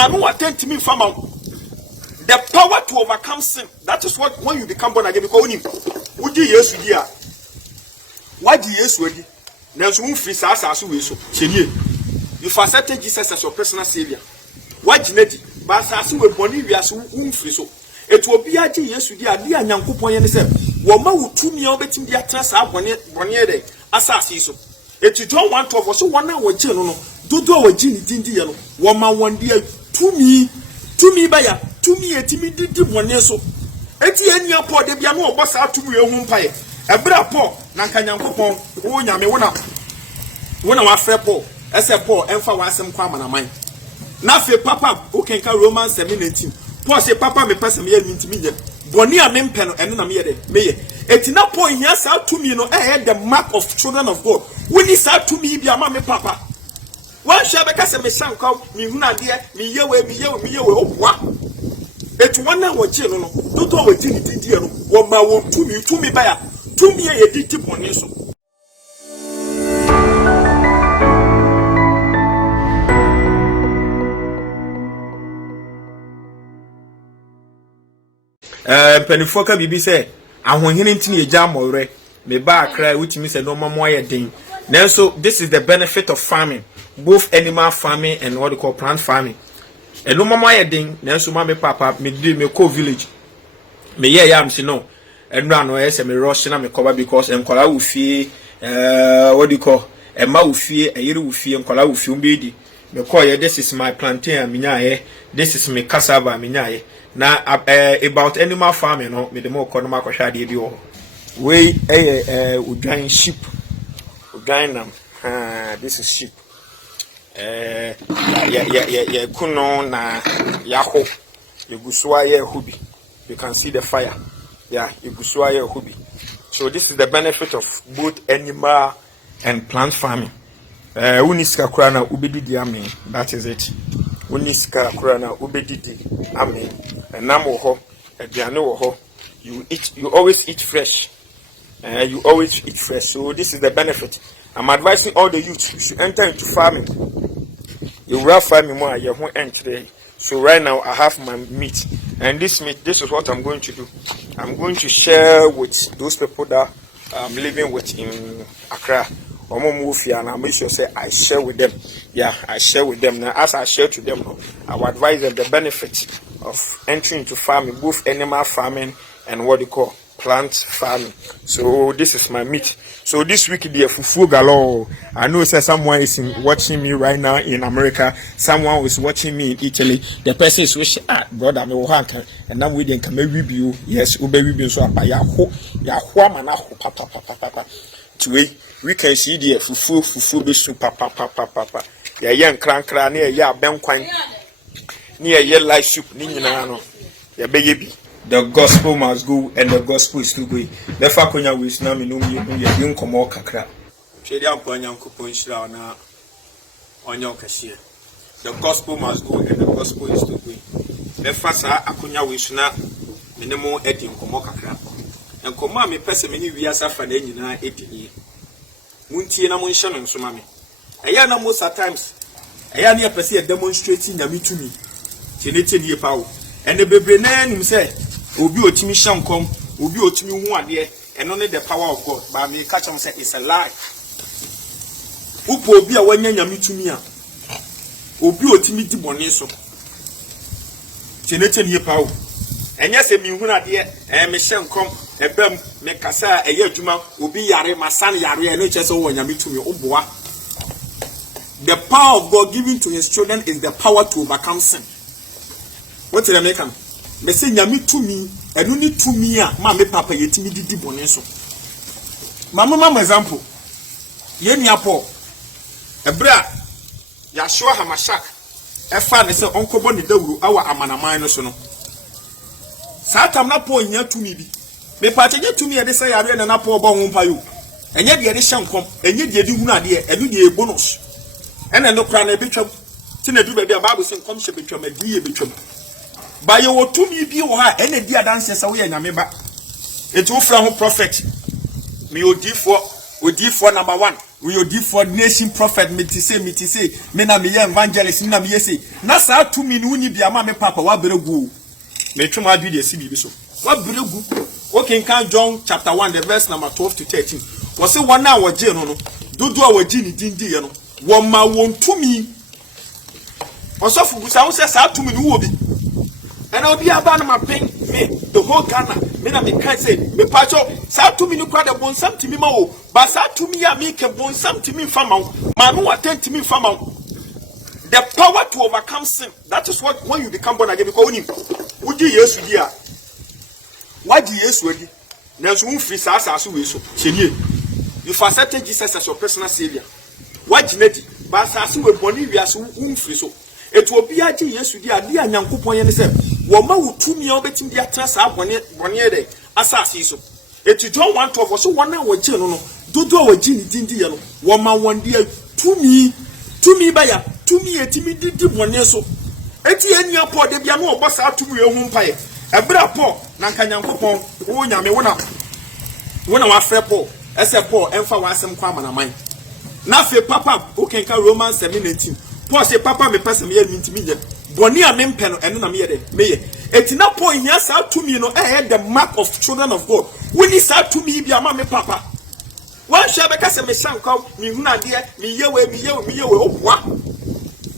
Manu attend to me from the power to overcome sin. That is what when you become born again, because would you yes with you? Why do you yes with you? Now, so free as we so. You accepted Jesus as your personal savior. Why genetic? But as we born, we are so free so. It will be a yes with you. Dear young couple, and say, Woma will 2 million betting the address up 1 year day. Assassin. It you don't want to over so 1 hour general. Do our genie dingy yellow. Woma 1 year to me by ya. To me, a timid did 1 year so. Eti your poor, they be a more boss out to me a home pie. A bra poor, Nankanyam coupon, who yam one of our fair poor, as a poor, and for one some crime on mine. Nafe papa, who can carry romance 17. Poor say papa me pass me into me. Bonia mempeno, and then me. It's not point yes out to me, no, I had the mark of children of God. When he said to me, be a mammy papa. One shall because a son come, me, dear, me, oh, what? It's 1 hour children, don't always did it, dear. What my won't to me by a 2 me a deep on this. Penifoka bibi say ahohene ntini ejam ore me ba akra which means no mamo ayedin. Now so this is the benefit of farming, both animal farming and what we call plant farming. And no mamo ayedin now so ma me papa me do me co village me ye yam si no and no yes me rush na me cover because enkola wo fie what do you call e ma wo fie e yere wo fie enkola wo fie mbedi me call here this is my plantain aminya this is me cassava aminya. Now about animal farming, no, with the more economic shadi bio. We udine sheep, udine them. This is sheep. Kuno na yaho. Yuguswa ye hubi. You can see the fire. Yeah, yuguswa ye hubi. So this is the benefit of both animal and plant farming. Uniska kurana ubidi diami. That is it. Uniska kurana ubedi amen. And namo ho, you eat. You always eat fresh. You always eat fresh. So this is the benefit. I'm advising all the youth you should enter into farming. You will farming more. You won't enter. So right now I have my meat, and this meat. This is what I'm going to do. I'm going to share with those people that I'm living with in Accra. And I make sure say I share with them. Yeah, I share with them. Now, as I share to them, I will advise them the benefits of entering into farming, both animal farming and what they call plant farming. So this is my meat. So this week, the fufu galore. I know say someone is watching me right now in America. Someone is watching me in Italy. The person is wishing, brother, me wanker, and now we didn't come review. Yes, ube review so apa ya mana ho papa. Today we can see the fufu be super papa. Ya young crank near ya benkwan. Near ye light soup, Nina. Ya baby. The gospel must go, and the gospel is still going. The Fakonya will snap me no young come kakra. Trade up on young coupon shroud on your cashier. The gospel must go, and the gospel is still going. The Fasa Akunya will snap minimum 18 kakra. And command me pessimini we are suffering in 18 years. Munti na Munshan and Sumami. I am most at times. I am near Pessia demonstrating the me to me. Tinity ye power. And the baby name say, Ubi o Timmy Shankom, Ubi o Timmy 1 year, and only the power of God. But me catch him say it's a lie. Upo be a 1 year me to me. Ubi o Timmy Diboneso. Tinity ye power. And yes, a mihuna dear, and me Shankom, a bem, me cassa, a year juma, Ubi Yare, my son Yare, and no chess over Yami to me, Oboa. The power of God given to his children is the power to overcome sin. What did I make him? Me say nyami to me, and only to me, mamma papa yetimi di boneso. Mama example. Ye niapo. Ebra, Yashua Hamashak. Efa ne say onko boni dawuru awa amanaman no so no. Satam na po nya to me bi. Me pa che to me e de say yare na po bo won yo. Enye de de hyankom, enye de hunu ade, enu de bonus. Ene no kra na betwam. Ti na du ba bia Bible say kom hye betwam adi ye betwam. Ba ye wo to me bi wo ha ene di adanse say wo ya nyame ba. Eti wo fra ho prophet. Me odifo number 1. we are for nation prophet me to say me na me evangelist na me say na sa to me no ni bia ma me papa wa beregu me twema adu de sibi so wa beregu okay kan John chapter 1 the verse number 12 to 13 was say one na waje no dodo a waji ni dindi ye no wo ma won tumi osofu gusa wo say sa tumi no wo bi and I'll be about my pain me the whole Ghana me na me can say me pacho sa tumi no kwa de bon sam timi ma wo ba sa tumi ya me ke bon sam timi fama ma no attend timi fama the power to overcome sin. That is what when you become born again because when you di Yesu di a why di Yesu adi na so free sa so we so chenie you accept Jesus as your personal savior why di ba sa so we boni wi aso free so etu obi agi Yesu di ade anyankopon ye ne se wo ma wutumi a obetim di atra sa boni de asase so etu John 1:12 so won na waji no dodo waji ni dindi ye no wo ma won di tumi ba ya tumi etimi didi boni so eti eni apo de bia no obo sa tumi ehu mpaye ebra po na nkanyankopon wo nyame wona wa fe po ese po emfa wa asem kwa manaman na fe papa okenka Romans 7:19 Paul say papa me pese me yɛ ntimi nye boni a me mpɛ no ɛno na me yɛ de me yɛ etina Paul nya sa tumi no the mark of children of God woni sa tumi bi ama me papa wan hwɛ bɛka sɛ me sankaw me huna de me yɛ we obwa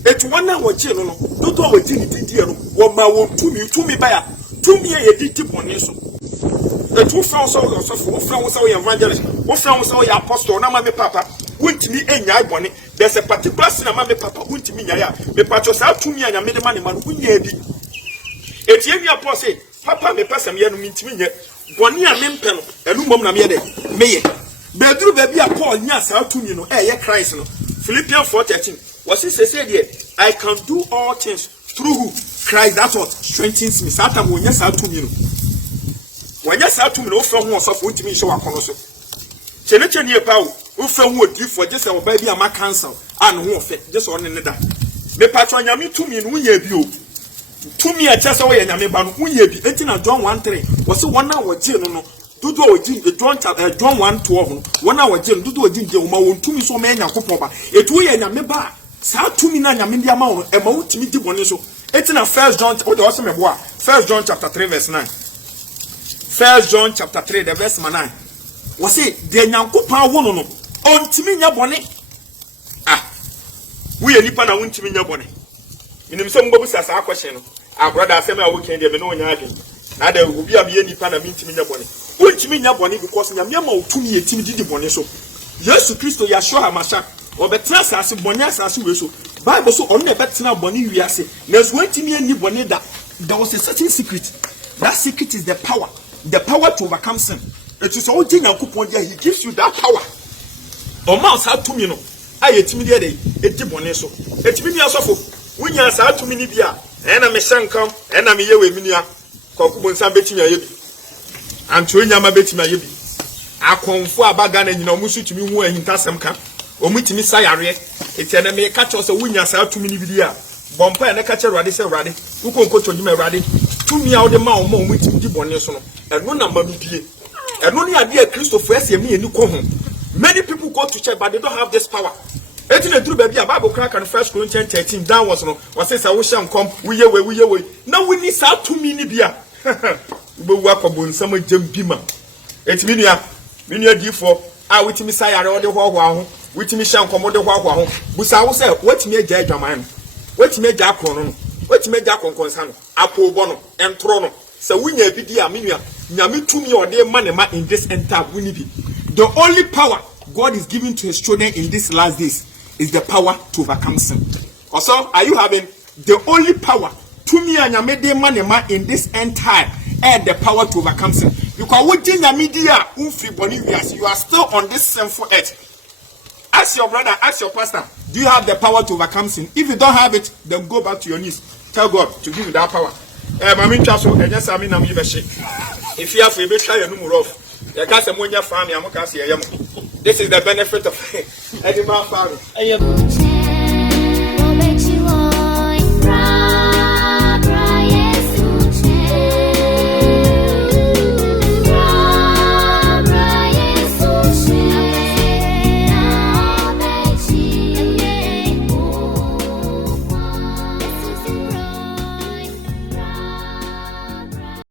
etu wana wɔgye no dodo a wɔgye ni didi no wɔ ma wɔ tumi ba ya tumi yɛ didi boni so etu fa so wo fa wo so evangelist wo fa wo so apostle na ma me papa wuntimi enya boni there's a particular cinema me papa wuntimi nya ya me pacho sa tumi anya me de ma ne ma no wunya bi etie wi apo say papa me pesa me ya no mintimi nya boni a me mpɛ no enu mom na me de me ye be duru ba bi a Paul nya sa tumi no ye Christ no Philippians 4:13 was say there I can do all things through who Christ that what strengthens me satan wo nya sa tumi no wanya sa tumi no ofra ho osofo wuntimi hye wakono so chene pa wo ofra ho odi for just e ba bi ama cancel an ho ofe just on ne da me patro nyame tumi no wunya bi o tumi a chese wo ye nyame ba no wunya bi enti na John 1:3 wo se wona wo je no dodo oji John 1:12 no wona wo je no dodo oji je wo ma won tumi so ma Yakobon ba etu ye nyame ba sa tumi na nyame ndi ama wo e ma wo tumi di bone so enti na 1 John wo de wo se me bo a 1 John chapter 3 verse 9 1 John chapter 3 the verse 9 was say the Yakobon wo no ontimi nya bone we nipa na wontimi nya bone inim se mbobu sasa akwhye no brother asem a wo ken de me no nya ade na da obi a me nipa na mentimi nya bone wontimi nya bone because nya me ma otumi etimi didi bone so Yesu Kristo ya show hamasha obetra asase bone asase we so Bible so on na betra bone wiase na so wontimi ani bone da there was a certain secret. That secret is the power to overcome sin. It is all Yakobon there, he gives you that power. O mouse had to me no. I etimi there eti bone so. Etimi nia sofo. Wunya sa atumi ni bia. Na me hyankam, na me yewe minua. Kokubon san betimi ayebi. Anto nya ma betimi ayebi. Akonfo abaga na nyina omusu tumi hu ahintasem ka. Omutimi sayare. Eti na me ka cho so wunya sa atumi ni bia. Bompa na ka che Rade se Rade. Ukonko tojima Rade. Tumi a wo de ma o omutimi di bone so no. Eno na ma bibie. Eno ni ade a Christopher ese me ani ko ho. Many people go to church but they don't have this power. Eti na duru baby a Bible crack and 1 Corinthians 13 down was no. Was say wo hye nkom we ye. Na we ni sa tumi ni bia. Ube wo akobo nsam agem bima. Eti minua difo a wetimi sayare o de hwahwa ho. Wetimi hye nkom o de hwahwa ho. Busa wo say wetimi agya adwaman no. Wetimi agya akron no. Wetimi agya konkonsa no. Apo bo no, entro no. Se wunya bidi a minua nyame tumi o de manema in this entire winibi. The only power God is giving to his children in these last days is the power to overcome sin. Also, are you having the only power to me and Yamede manema in this entire and the power to overcome sin? Because what in media you are still on this sinful earth. Ask your brother, ask your pastor, do you have the power to overcome sin? If you don't have it, then go back to your knees. Tell God to give you that power. If you have a bit you number of this is the benefit of animal farming.